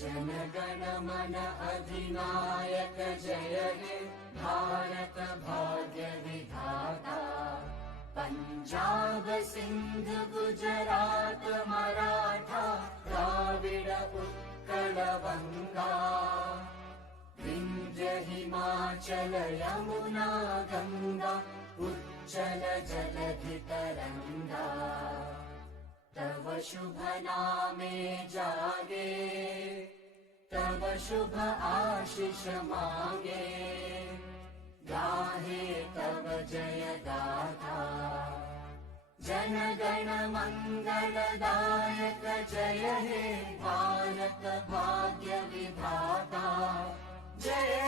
जनगण मन अधिनायक जय हे भारत भाग्य विधाता। पंजाब सिंध गुजरात मराठा द्राविड उत्कल बंगा। विंध्य हिमाचल यमुना गंगा उच्चल जलधि तरंगा। तव शुभ नामे जागे तव शुभ आशीष मांगे। गाहे तव जय गाथा जन गण मंगलदायक जय हे भारत भाग्य विधाता। जय